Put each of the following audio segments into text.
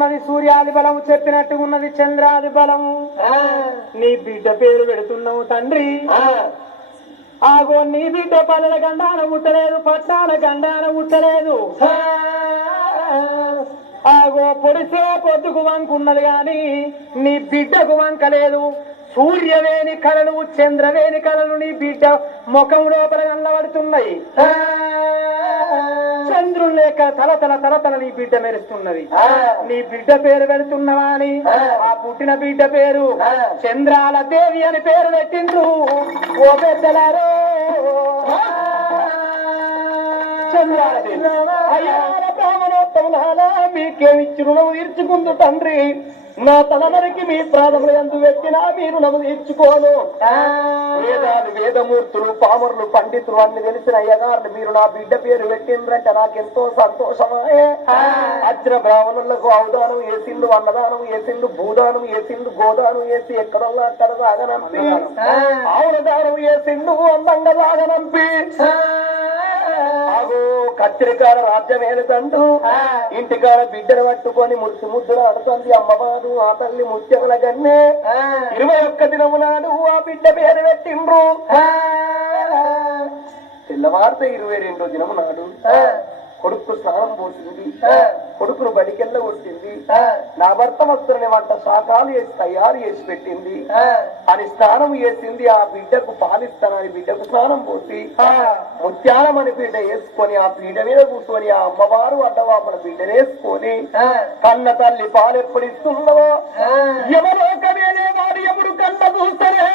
ఉన్నది సూర్యాది బలము చెప్పినట్టుగా ఉన్నది చంద్రాది బలము నీ బిడ్డ పేరు పెడుతున్నావు తండ్రి ఆగో నీ బిడ్డ పల్లెల గండాన ముట్టలేదు పట్టాల గండాన ముట్టలేదు ఆగో పొడిసే పొద్దుకు వంకున్నది గాని నీ బిడ్డకు వంకలేదు సూర్యవేణి కళలు చంద్రవేణి కళలు నీ బిడ్డ ముఖం లోపల కనబడుతున్నాయి చంద్రుని లేక తల నీ బిడ్డ మెరుస్తున్నది నీ బిడ్డ పేరు పెడుతున్నావా అని ఆ పుట్టిన బిడ్డ పేరు చంద్రాల దేవి అని పేరు పెట్టిండ్రు ఓ పెద్దలారో చంద్రాల దేవి అయ్యాల బ్రాహ్మణోత్తములారా మీకేమిచ్చి రుణము తీర్చుకుందు తండ్రి నా తలనరికి మీ ప్రాణములు ఎందు పెట్టినా మీరు నన్ను తీర్చుకోను వేదాలు వేదమూర్తులు పామరులు పండితులు అన్ని తెలిసిన అయ్యగారులు మీరు నా బిడ్డ పేరు పెట్టిండ్రంటే నాకెంతో సంతోషమే అజ్ర బ్రాహ్మణులకు అవదానం వేసిండు అన్నదానం వేసిండు భూదానం వేసిండు గోదానం వేసి ఎక్కడల్లా అక్కడ సాగనంపి ఆవులదానం వేసిండు అందంగా సాగనంపి ఆగో కత్తిరికాడ రాజ్యమేలుతంటూ ఇంటికాడ బిడ్డను పట్టుకొని ముద్దులు ఆడుతుంది అమ్మవారు ఆ తల్లి ముత్యముల గన్నే 21 దినము నాడు ఆ బిడ్డ పేరు పెట్టిండ్రు తెల్లవారితే 22వ దినము నాడు కొడుకు స్నానం పోసింది కొడుకును బడికెళ్ళ కొట్టింది నా భర్త వస్తున్న వంట శాఖాలు వేసి తయారు చేసి పెట్టింది అని స్నానం చేసింది ఆ బిడ్డకు పాలిస్తానని బిడ్డకు స్నానం పోసి ముత్యాలం అని బిడ్డ వేసుకొని ఆ పీడ మీద కూర్చొని ఆ అమ్మవారు అడ్డవాపన బిడ్డనేసుకొని కన్న తల్లి పాలెప్పుడు ఇస్తుందో ఎవరోకమేనే వాడు ఎప్పుడు కన్న చూస్తారే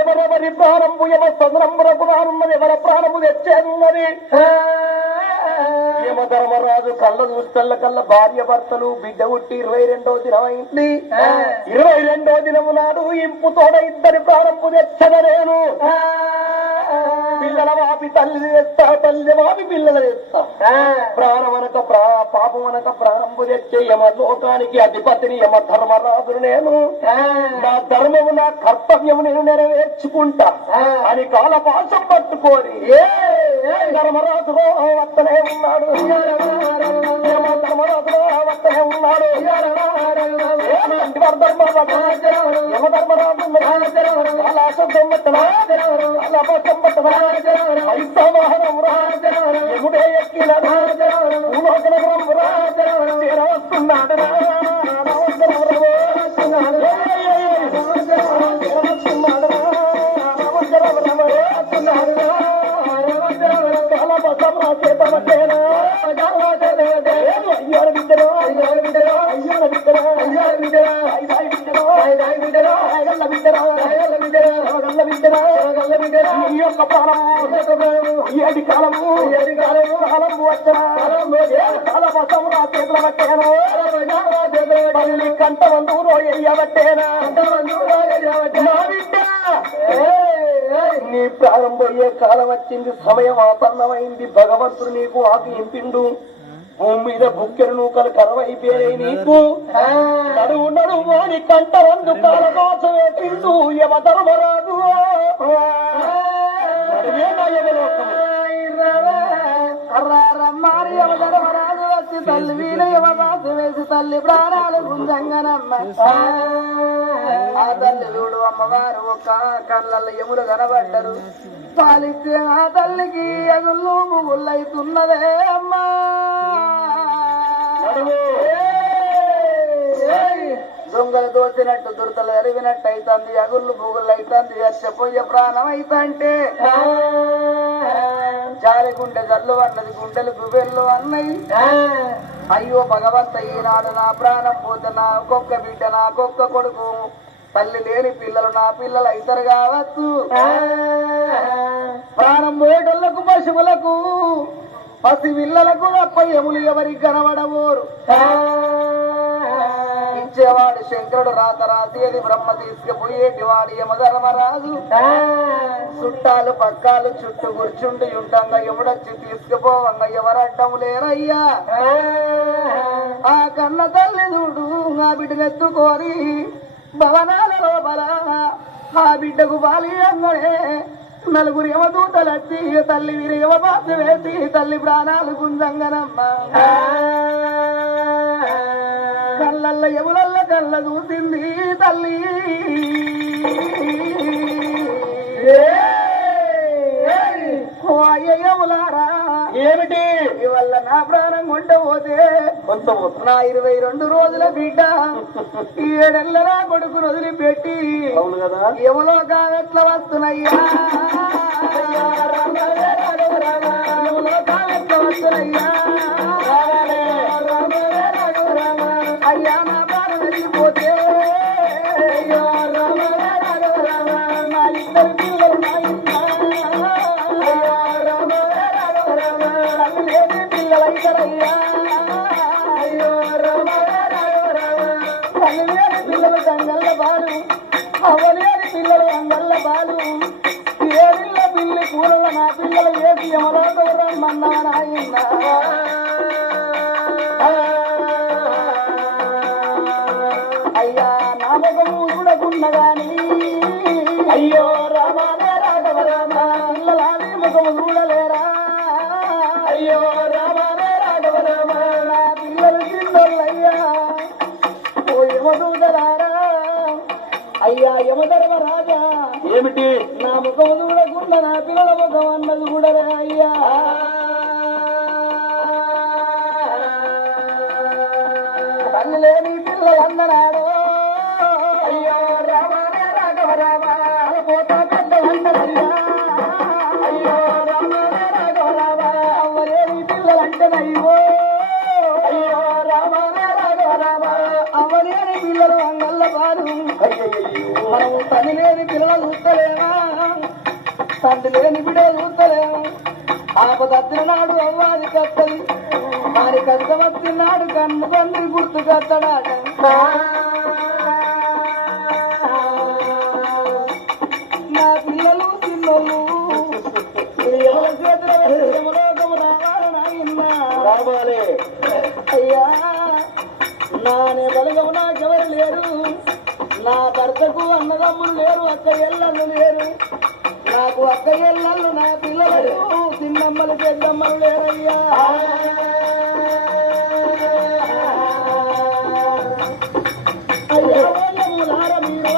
ఎవరెవరి ప్రాణము ఎవరి సదరంబులకు రానున్నది ఎవరి ప్రాణము తెచ్చేది యమధర్మరాజు కళ్ళ చూస్తల్ల కళ్ళ భార్య భర్తలు బిడ్డ పుట్టి 22వ దినం అయింది 22వ దినము నాడు ఇంపు తోడ ఇద్దరి ప్రారంభు తెచ్చగలేను పిల్లల వాపి తల్లి తెస్తా తల్లి వాపి పిల్లలు తెస్తా ప్రాణమనక పాపమనక ప్రారంభు తెచ్చే యమలోకానికి అధిపతిని యమధర్మరాజును నేను నా ధర్మము నా కర్తవ్యము నేను నెరవేర్చుకుంటా అని కాలపాశం పట్టుకోని ధర్మరాజులో వస్తనే ఉన్నాడు ధర్మరాజులో వస్తనే ఉన్నాడు యమధర్మరాజు శబ్దం పెట్టడా అపశం పెట్టడా యముడే ఎక్కిన వస్తున్నాడు ఏడి కాలము తల్లి కంట వందూరో ఎయ్యబట్టేనా నీ ప్రారంభమయ్యే కాలం వచ్చింది సమయం ఆసన్నమైంది భగవంతుడు నీకు ఆకు ఇంపిండు భూమి మీద బుక్కెలు నూకలు కరవైపోయాయి నీకు నడువు నడువు అని కంట వందు కాలకోసం వేసిండు యమధర్మరాజు రమ్మారి యమధర్మరాజు వచ్చి తల్లి వీణ యమరాజు వేసి తల్లి ప్రాణాలు గుంజంగనమ్మ ఆ తల్లి చూడు అమ్మవారు ఒక కళ్ళ యములు కనబడ్డరు పాలిచ్చే ఆ తల్లికి ఎగుళ్ళు ముగుళ్ళైతున్నదే అమ్మా దొంగలు దోచినట్టు దురతలు ఎరిగినట్టు అవుతుంది అగుళ్ళు బుగుళ్ళు అవుతుంది చచ్చిపోయే ప్రాణం అవుతంటే జాలి గుండె జల్లు అన్నది గుండెలు గుబెళ్ళు అన్నయి అయ్యో భగవంత ఈనాడు నా ప్రాణం పోతే నా ఒక్కొక్క బిడ్డ నా ఒక్కొక్క కొడుకు తల్లి లేని పిల్లలు నా పిల్లలు ఇద్దరు కావచ్చు ప్రాణం పోయేటోళ్లకు పశువులకు పసి పిల్లలకు తప్ప ఎములు ఎవరికి కనబడబోరు ఇచ్చేవాడు శంకరుడు రాత రాసేది బ్రహ్మ తీసుకుపోయేటి వాడు యమధర్మరాజు చుట్టాలు పక్కాలు చుట్టూ కూర్చుండి ఉంటంగా ఎవడొచ్చి తీసుకుపోవంగా ఎవరడ్డం లేరయ్యా ఆ కన్న తల్లి చూడు ఆ బిడ్డనెత్తుకోరి భవనాల లోపల ఆ బిడ్డకు బాలి అన్నడే నలుగురు యమదూతలచ్చి తల్లి వీరు యమబాధ వేసి తల్లి ప్రాణాలు గుంజంగనమ్మ కళ్ళల్ల ఎవరల్ల కళ్ళ చూసింది తల్లి అయ్యములారా ఏమిటి ఇవల్ల నా ప్రాణం కొంట పోతే నా 22 రోజుల బిడ్డ 7 నెలల కొడుకు వదిలిపెట్టి అవును కదా ఎవలో కావెట్ల వస్తున్నాయ్యా ఎవలో కావెట్ల వస్తున్నాయ్యా అయ్యా నా ప్రాణం వెళ్ళిపోతే అయ్యో నా ఇద్దరు పిల్లలు నా పిల్లలైతరయ్యా అయ్యో తల్లిలేని పిల్లలు గంగల్ల బాలు అవలేని పిల్లలు అంగల్ల బాలు ఏడిళ్ళ పిల్లి కూరల నా పిల్లలు ఏసి ఎవరో రమ్మన్నా నాయన్నా అయ్యా నా ముఖము చూడకున్నగాని అయ్యో రామానే రాఘవ రామ పిల్లలాని ముఖము చూడలేరా అయ్యో రామానే రాఘవ రామ నా పిల్లలు చిన్నోళ్ళయ్యా ఓ యమదూతలారా అయ్యా యమధర్మరాజా ఏమిటి నా ముఖము చూడకుండా నా పిల్లల ముఖం అన్నది చూడరా అయ్యా తల్లి లేని పిల్లలు అన్ననాడు అయ్యో రామానే రాఘవ రామ పోతా పెద్ద అన్నదయ్యా అయ్యో రామానే రాఘవ రామ అవ్వలేని పిల్లలు అంటేనయ్యో అయ్యో రామానే రాఘవ రామ అవ్వలేని పిల్లలు అంగల్ల బాలు మనము తల్లి లేని పిల్లలు చూస్తలేమా తండ్రి లేని బిడ్డలు చూస్తలేము ఆపదత్తిన నాడు అవ్వాలి కత్తది వారి కష్టమత్తినాడు కన్ను తండ్రి గుర్తు కత్తడాట నా పిల్లలు చిన్నోళ్ళు ఎవరి చేతులు రావాలి అయ్యా నానే బలగము నాకెవరు లేరు నా భర్తకు అన్నదమ్ములు లేరు అక్క ఎల్లళ్ళు లేరు నాకు అక్క ఎల్లళ్ళు నా పిల్లలు చిన్నమ్మలు పెద్దమ్మలు లేరయ్యా అయ్యములార మీరు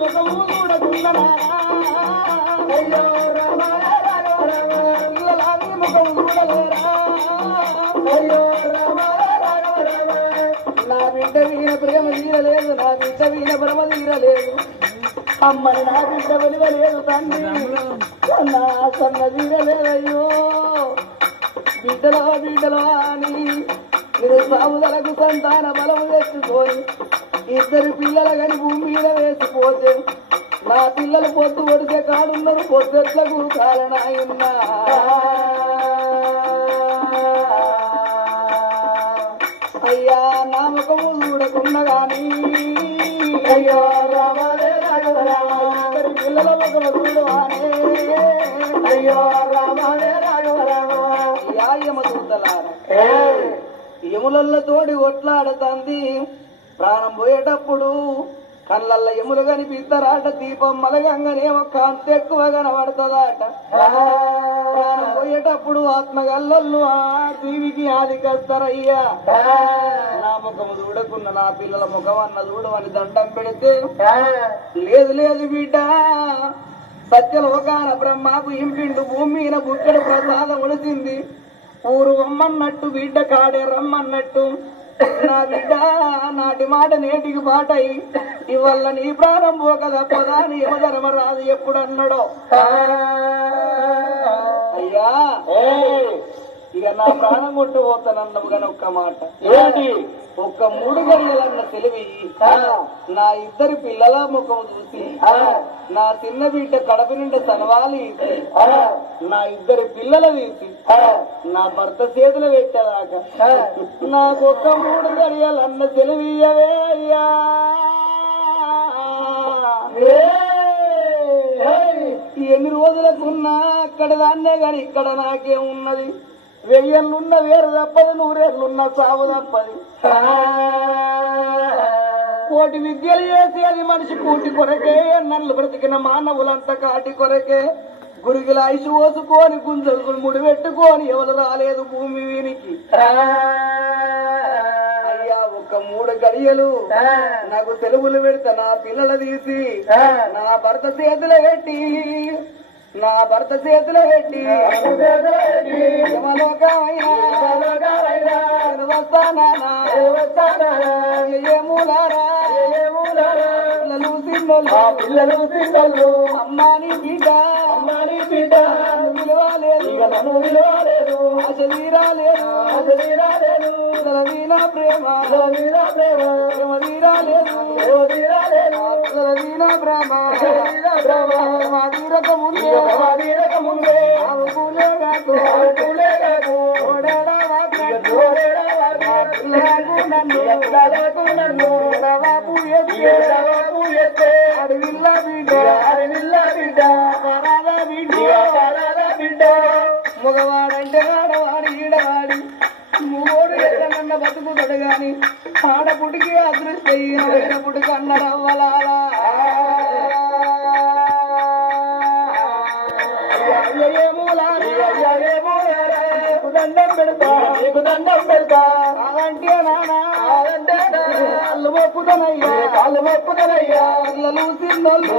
ముఖము చూడకున్ననా అయ్యో పిల్లలాని ముఖము చూడలేరా అయ్యో నా బిడ్డ వీణ ప్రేమ తీరలేదు నా బిడ్డ వీణ భ్రమ తీరలేదు అమ్మని నా బిడ్డ వలివలేదు తండ్రి నా సన్న తీరలేదయ్యో బిడ్డలో అని మీరు సాముదలకు సంతాన బలము తెచ్చుకొని 2 పిల్లల గని భూమి మీద వేసిపోతే నా పిల్లలు పొద్దు ఒడిసే కాడున్నారు పొద్దెట్లకు కాలనాయన్నా అయ్యా నా ముఖము చూడకున్న గాని అయ్యో రామానే రాఘవ రామ పిల్లల ముఖము చూడవానే అయ్యో రామానే రాఘవ రామ యమదూతలారా యములల్ల తోడి ఒట్లాడతంది ప్రాణం పోయేటప్పుడు కళ్ళల్ల ఎములు కనిపిస్తారాట దీపం మలగంగానేమో కాంతి ఎక్కువ కనబడుతుందాట ప్రాణం పోయేటప్పుడు ఆత్మగల్లలు ఆ దీవికి ఆదికొస్తారయ్యా నా ముఖము చూడకున్న నా పిల్లల ముఖం అన్న చూడమని దండం పెడితే లేదు బిడ్డ సత్యలోకాన బ్రహ్మకు ఇంపిండు భూమి మీద బుక్కడు ప్రసాదం ఉడిసింది ఊరు రమ్మన్నట్టు బిడ్డ కాడే రమ్మన్నట్టు నా బిడ్డ నాటి మాట నేటికి బాటై ఇవల్ల నీ ప్రాణం పోకదా పొదా నీ యమధర్మరాజు ఎప్పుడు అన్నాడో అయ్యా ఇక నా ప్రాణం కొట్టు పోతానన్నావు కానీ ఒక్క మాట ఏమిటి ఒక్క 3 గడియలన్న తెలివి నా 2 పిల్లల ముఖం చూసి నా చిన్న బిడ్డ కడప నిండా తనవాలి నా 2 పిల్లల తీసి నా భర్త చేతులు పెట్టేదాకా నాకు ఒక్క 3 గడియలన్న తెలివియవే అయ్యా ఎన్ని రోజులకున్నా అక్కడ దాన్నే గాని ఇక్కడ నాకే ఉన్నది 1000 ఏళ్ళున్న వేరు తప్పదు 100 ఏళ్ళున్న సాగు తప్పది కోటి విద్యలు చేసి అది మనిషి కూటి కొరకే నన్ను బ్రతికిన మానవులంతా కాటి కొరకే గురిగిల ఐసు పోసుకొని గుంజలు ముడి పెట్టుకొని ఎవరు రాలేదు భూమి వీనికి అయ్యా ఒక్క 3 గడియలు నాకు సెలవులు పెడతా నా పిల్లలు తీసి నా భర్త చేతులు పెట్టి పిల్లలు పిల్లలు అమ్మాని బిడ్డ విలువలేదు ఆశ తీరాలేదు వీణ ప్రేమ తీరాలేదు వీణ ప్రేమ తీరక ముందే మగవాడంటే ఆడవాడి ఈడవాడి మూడు ఎక్కడన్న బతుకుతాడు గాని ఆడపుడికి అదృష్టయ్య పుడికి అన్నరవ్వలాలా దండం పెడతా అలాంటి నానా అల్లు మొక్కుదనయ్యా పిల్లలు చిన్నోళ్ళు